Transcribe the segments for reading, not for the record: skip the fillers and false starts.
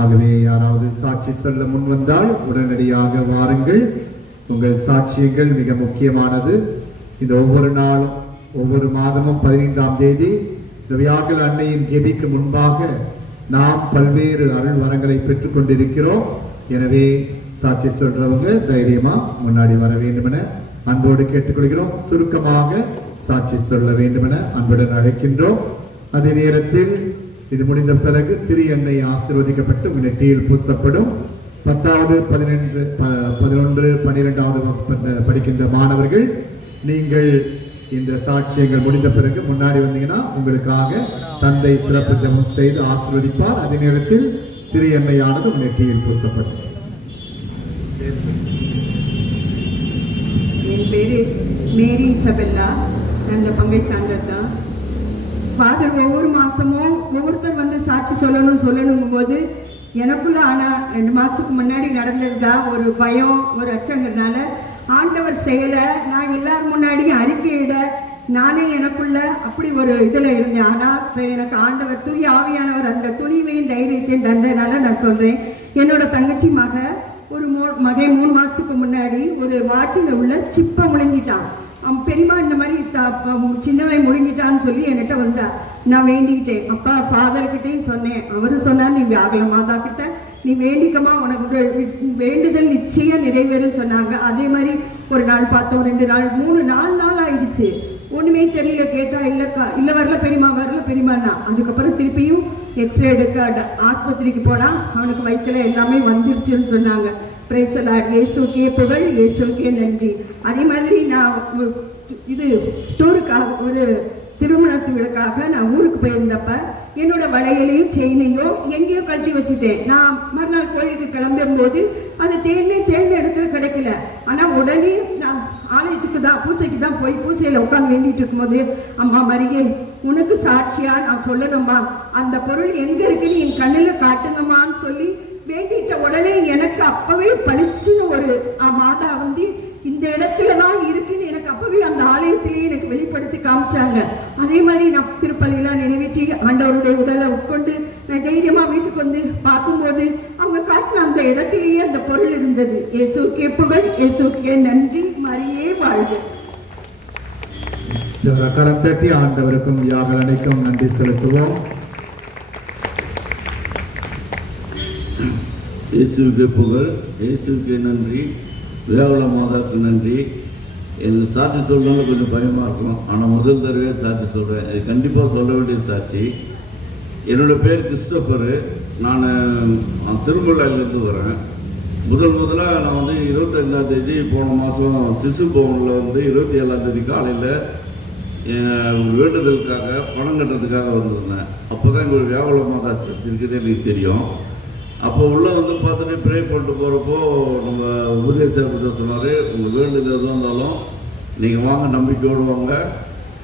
ஆகவே யாராவது சாட்சி சொல்ல முன் வந்தால் உடனடியாக வாருங்கள். உங்கள் சாட்சியங்கள் மிக முக்கியமானது. இந்த ஒவ்வொரு நாளும் ஒவ்வொரு மாதமும் 15ஆம் தேதி வியாகுல அன்னையின் கெபிக்கு முன்பாக நாம் பல்வேறு அருள் வரங்களை பெற்றுக் கொண்டிருக்கிறோம். எனவே சாட்சி சொல்றவங்க தைரியமா முன்னாடி வர வேண்டும் என அன்போடு கேட்டுக்கொள்கிறோம். சுருக்கமாக சாட்சி சொல்ல வேண்டும் என அன்புடன் அழைக்கின்றோம். அதே நேரத்தில் இது முடிந்த பிறகு திரு எண்ணெய் ஆசீர்வதிக்கப்பட்டு நெற்றியில் பூசப்படும். 10வது 11 12வது வகுப்பு படிக்கின்ற மாணவர்கள், நீங்கள் இந்த சாட்சியங்கள் முடிந்த பிறகு முன்னாடி வந்தீங்கன்னா உங்களுக்காக தந்தை சிறப்பு ஜெபம் செய்து ஆசீர்வதிப்பார். அதே நேரத்தில் திரு எண்ணெயானது நெற்றியில் பூசப்படும். என் பேரு மேரி இசபெல்லா. அந்த பங்கை சார்ந்ததுதான். ஃபாதர் ஒவ்வொரு மாசமும் ஒவ்வொருத்தர் வந்து சாட்சி சொல்லணும் போது எனக்குள்ள ஆனா 2 மாசத்துக்கு முன்னாடி நடந்ததுதான் ஒரு பயம், ஒரு அச்சங்கிறதுனால ஆண்டவர் செயலை நான் எல்லாரும் முன்னாடியும் அறிக்கையிட நானே எனக்குள்ள அப்படி ஒரு இதுல இருந்தேன். ஆனா எனக்கு ஆண்டவர் தூய ஆவியானவர் அந்த துணிவையும் தைரியத்தையும் தந்ததுனால நான் சொல்றேன். என்னோட தங்கச்சி மகன் 3 மாசத்துக்கு முன்னாடி ஒரு வாட்சில உள்ள சிப்பை முழுங்கிட்டான். பெரியமா இந்த மாதிரி சின்னவை முழுங்கிட்டான்னு சொல்லி என்கிட்ட வந்தா. நான் வேண்டிக்கிட்டேன். அப்பா ஃபாதர்கிட்டையும் சொன்னேன். அவரு சொன்னார், நீ வியாகுல மாதா கிட்ட நீ வேண்டிக்கமா, உனக்கு வேண்டுதல் நிச்சயம் நிறைவேறும் சொன்னாங்க. அதே மாதிரி ஒரு நாள் பார்த்தோம், 2 நாள் 3 நாள் ஆயிடுச்சு. ஒண்ணுமே தெரியல. கேட்டா இல்ல வரல பெரியமாண்ணா. அதுக்கப்புறம் திருப்பியும் எக்ஸ்ரே எடுக்க ஆஸ்பத்திரிக்கு போனா அவனுக்கு வயிற்றுல எல்லாமே வந்துருச்சுன்னு சொன்னாங்க. இயேசுக்கே புகழ், இயேசுக்கே நன்றி. அதே மாதிரி நான் இது டூருக்காக ஒரு திருமணத்து விடக்காக நான் ஊருக்கு போயிருந்தப்ப என்னோட வளையலையும் செயினையும் எங்கேயோ கழட்டி வச்சுட்டேன். நான் மறுநாள் கோயிலுக்கு கிளம்பும் போது அந்த தேர்ந்த இடத்துல கிடைக்கல. ஆனா உடனே நான் ஆலயத்துக்கு தான் பூஜைக்கு தான் போய் பூஜையில உட்காந்து வேண்டிட்டு இருக்கும்போது, அம்மா மரியே உனக்கு சாட்சியா நான் சொல்லணும்மா, அந்த பொருள் எங்க இருக்குன்னு என் கண்ணுல காட்டுங்கம்மான்னு சொல்லி வேண்டிட்ட உடனே எனக்கு அப்பவே பளிச்சுன்னு ஒரு மாதா வந்து இந்த இடத்துலதான் இருக்குன்னு எனக்கு அப்பவே அந்த ஆலயத்திலேயே எனக்கு வெளிப்படுத்தி காமிச்சாங்க. அதே மாதிரி நான் திருப்பலியெல்லாம் நிறைவேற்றி ஆண்டவருடைய உடலை உட்கொண்டு நான் தைரியமா வீட்டுக்கு வந்து பார்க்கும்போது அவங்க காட்டின அந்த இடத்திலேயே அந்த பொருள் இருந்தது. இயேசுக்கே புகழ், இயேசுக்கே நன்றி, மரியே வாழ்க. கரம் தட்டி ஆண்டவருக்கும் யாவர் அனைக்கும் நன்றி செலுத்துவோம். இயேசுக்கே புகழ், இயேசுக்கே நன்றி, வியாகுல மாதாவுக்கு நன்றி. எனக்கு சாட்சி சொல்றதுனால கொஞ்சம் பயமா இருக்கும். ஆனால் முதல் தடவை சாட்சி சொல்றேன். இது கண்டிப்பாக சொல்ல வேண்டிய சாட்சி. என்னோட பேர் கிறிஸ்டோபரு. நான் திருமலையிலேருந்து வரேன். முதலாக நான் வந்து 25ஆம் தேதி போன மாதம் சிசு பவனில் வந்து 27ஆம் தேதி காலையில் வேண்டுதலுக்காக பணம் கட்டுறதுக்காக வந்திருந்தேன். அப்போ தான் இங்கே ஒரு வியாகுல மாதா சர்ச் இருக்குது எனக்கு தெரியும். அப்போ உள்ளே வந்து பார்த்துட்டு ப்ரே பண்ணிட்டு போகிறப்போ நம்ம உதய தேர்தல் சொன்னார், உங்கள் வேண்டுதல் எதுவும் இருந்தாலும் நீங்கள் வாங்க, நம்பிக்கையோடு வாங்க,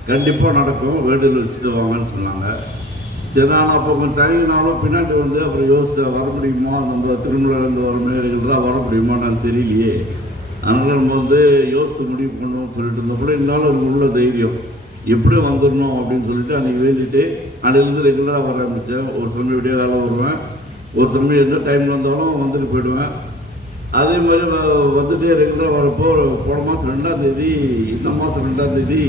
கண்டிப்பாக நடக்கும், வேண்டுதல் வச்சுட்டு வாங்கன்னு சொன்னாங்க. சரி, நான் அப்போ கொஞ்சம் தனினாலும் பின்னாடி வந்து அப்புறம் யோசிச்சா வர முடியுமா, நம்ம திருமலையிலேருந்து வர நேரங்கள்லாம் வர முடியுமான்னு தெரியலையே. அதனால் நம்ம வந்து யோசித்து முடிவு பண்ணுவோம்னு சொல்லிட்டு இருந்தப்போ இருந்தாலும் ஒரு உள்ள தைரியம் எப்படி வந்துடணும் அப்படின்னு சொல்லிட்டு அன்றைக்கி வேண்டிட்டு அன்றையிலேருந்து ரெகுலராக வர ஆரம்பித்தேன். ஒரு சமயம் விடிய காலம் வருவேன், ஒரு சமயம் எந்த டைமில் இருந்தாலும் வந்துட்டு போயிடுவேன். அதே மாதிரி வந்துட்டு ரெகுலராக வரப்போ போன மாதம் 2ஆம் தேதி, இந்த மாதம் 2ஆம் தேதி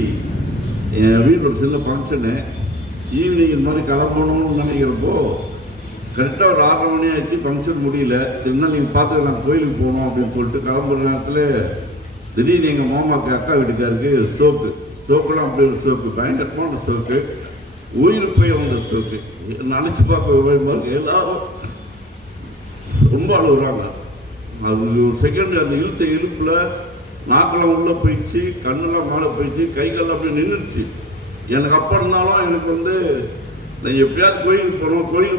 என் வீட்டில் ஒரு சின்ன ஃபங்க்ஷனு. ஈவினிங் இந்த மாதிரி கிளம்பணும்னு நினைக்கிறப்போ கரெக்டாக ஒரு 6:30 மணி ஆச்சு. ஃபங்க்ஷன் முடியல. சரினா நீங்கள் பார்த்துக்கலாம், கோயிலுக்கு போகணும் அப்படின்னு சொல்லிட்டு கிளம்புற நேரத்தில் திடீர்னு எங்கள் மாமாவுக்கு அக்கா வீட்டுக்காருக்கு ஸ்ட்ரோக்கெல்லாம் அப்படி ஒரு ஸ்ட்ரோக்கு, பயங்கரமான ஸ்ட்ரோக்கு, உயிர் போய் வந்த ஸ்ட்ரோக்கு. நினச்சி பார்க்க பயமாக எல்லாரும் ரொம்ப அழுகுறாங்க. அது ஒரு செகண்ட் அந்த இழுப்பில் நாக்கெல்லாம் உள்ளே போயிடுச்சு, கண்ணெல்லாம் மேலே போயிடுச்சு, கைகள் அப்படி நின்றுச்சு. எனக்கு அப்போ இருந்தாலும் எனக்கு வந்து நான் எப்படியாவது கோயிலுக்கு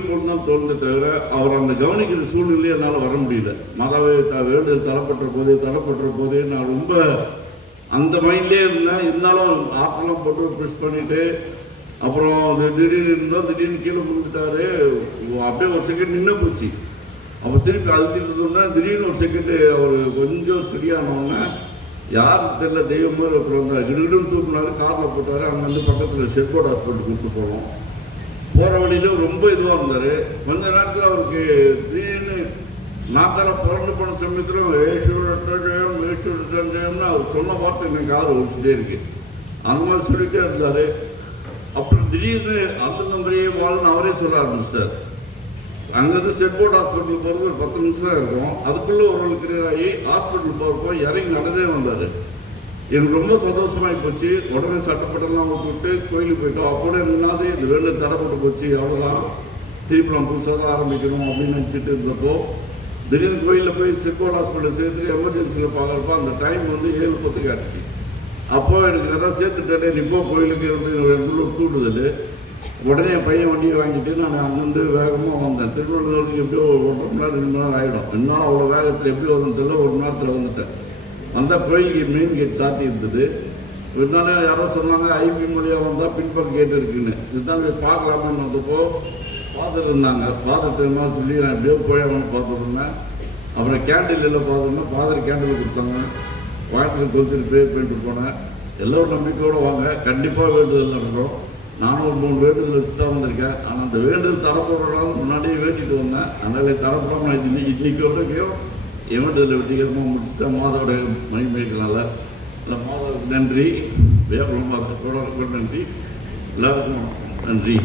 போகணும் தான் தோணுதே தவிர அவர் அந்த கவனிக்கிற சூழ்நிலையை என்னால் வர முடியல. மாதாவே வேண்டுதல் தரப்பட்ட போதே நான் ரொம்ப அந்த மைண்ட்லேயே இருந்தேன். இருந்தாலும் ஆற்றெல்லாம் போட்டு ப்ரெஸ் பண்ணிவிட்டு அப்புறம் திடீர்னு கீழே விழுந்துட்டாரு. அப்படியே ஒரு செகண்ட் நின்று போச்சு. அப்போ திருப்பி அழுத்திட்டு திடீர்னு ஒரு செகண்டு அவர் கொஞ்சம் சரியானோடனே யாருக்கு தெரியல, தெய்வம் மாதிரி ஒருத்தர் வந்தார். கிடுகிடுன்னு தூக்குனாரு, காரில் போட்டார். அங்கே வந்து பக்கத்தில் ஷெட்போர்ட் ஹாஸ்பிட்டல் கூப்பிட்டு போனோம். போகிற வழியில ரொம்ப இதுவாக இருந்தார். கொஞ்ச நேரத்தில் அவருக்கு திடீர்னு நாத்தால புரண்டு போன சமயத்தில் ஏசுன்னு அவர் சொன்ன வார்த்தை எனக்கு காது ஒழிச்சுட்டே இருக்கு. அந்த மாதிரி சொல்லிட்டே இருந்தார். அப்புறம் திடீர்னு அந்த நம்பரையே வாழ்னு அவரே சொல்ல ஆரம்பிச்சார். அங்கேருந்து செட்போர்ட் ஹாஸ்பிட்டல் போகிறது ஒரு 10 நிமிஷம் இருக்கும். அதுக்குள்ளே ஒரு கிளியர் ஆகி ஹாஸ்பிட்டல் போகிறப்போ இறங்கி நடந்தே வந்தார். எனக்கு ரொம்ப சந்தோஷமாகி போச்சு. உடனே சட்டப்பட்டெல்லாம் விட்டு கோயிலுக்கு போயிட்டோம். அப்போட இருந்தாது இந்த வேண்டில் தடைப்பட்டு போச்சு, அவ்வளோதான், திருப்பி நம்ம புதுசாக தான் ஆரம்பிக்கணும் அப்படின்னு நினச்சிட்டு இருந்தப்போ திடீர்னு கோயிலில் போய் செட்போர்ட் ஹாஸ்பிட்டல் சேர்த்து எமர்ஜென்சியில் பார்க்குறப்போ அந்த டைம் வந்து 7:10 ஆச்சு. அப்போ எனக்கு எதாவது சேர்த்துட்டே இப்போ கோயிலுக்கு வந்து தூண்டுதல். உடனே என் பையன் வண்டியை வாங்கிட்டு நான் அங்கேருந்து வேகமாக வந்தேன். திருவள்ளூருக்கு எப்படியோ 1.5 மணி நேரம் 2 மணி நேரம் ஆகிடும். இன்னும் அவ்வளோ வேகத்தில் எப்படி வருதுன்னு தெரியல. 1 மணி நேரத்தில் வந்துட்டேன். அந்த கோயிலுக்கு மெயின் கேட் சாத்தி இருந்தது. இருந்தாலும் யாரோ சொன்னாங்க ஐபி மொழியாக வந்தால் பின்பக்கம் கேட்டு இருக்குன்னு. இதுதான் போய் பார்க்கலாமான்னு வந்தப்போ பார்த்துட்டு இருந்தாங்க. பார்த்துட்டுமா சொல்லி நான் எப்படியோ போயாமல் பார்த்துருந்தேன். அப்புறம் கேண்டில் பார்த்துருந்தேன். ஃபாதர் கேண்டில் கொடுத்தாங்க. வாய்ப்புகள் கொடுத்துட்டு ப்ரே பண்ணிட்டு போனேன். எல்லோரும் நம்பிக்கையோடு வாங்க, கண்டிப்பாக வேண்டுதல் நடக்கும். நானும் ஒரு 3 வேண்டுதல் வச்சு தான் வந்திருக்கேன். ஆனால் அந்த வேண்டுதல் தரப்போடுறதாலும் முன்னாடியே வேண்டிட்டு வந்தேன். அதனால் தரப்போடாமல் நான் இன்னைக்கோடையும் என் வேண்டுதலை வெற்றிகரமாக முடிச்சுட்டேன். மாதோட மகிமைகளால் மாதவுக்கு நன்றி. வேறு நன்றி. எல்லாருக்கும் நன்றி.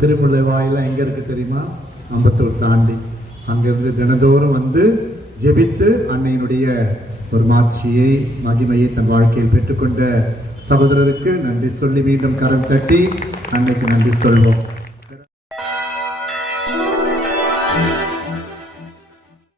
திருமுல்லை வாயிலாம் எங்கே இருக்குது தெரியுமா? அம்பத்தூர் தாண்டி. அங்கிருந்து தினந்தோறும் வந்து ஜெபித்து அன்னையினுடைய ஒரு மாட்சியை மகிமையை தன் வாழ்க்கையில் பெற்றுக்கொண்ட சகோதரருக்கு நன்றி சொல்லி மீண்டும் கரம் தட்டி அன்னைக்கு நன்றி சொல்வோம்.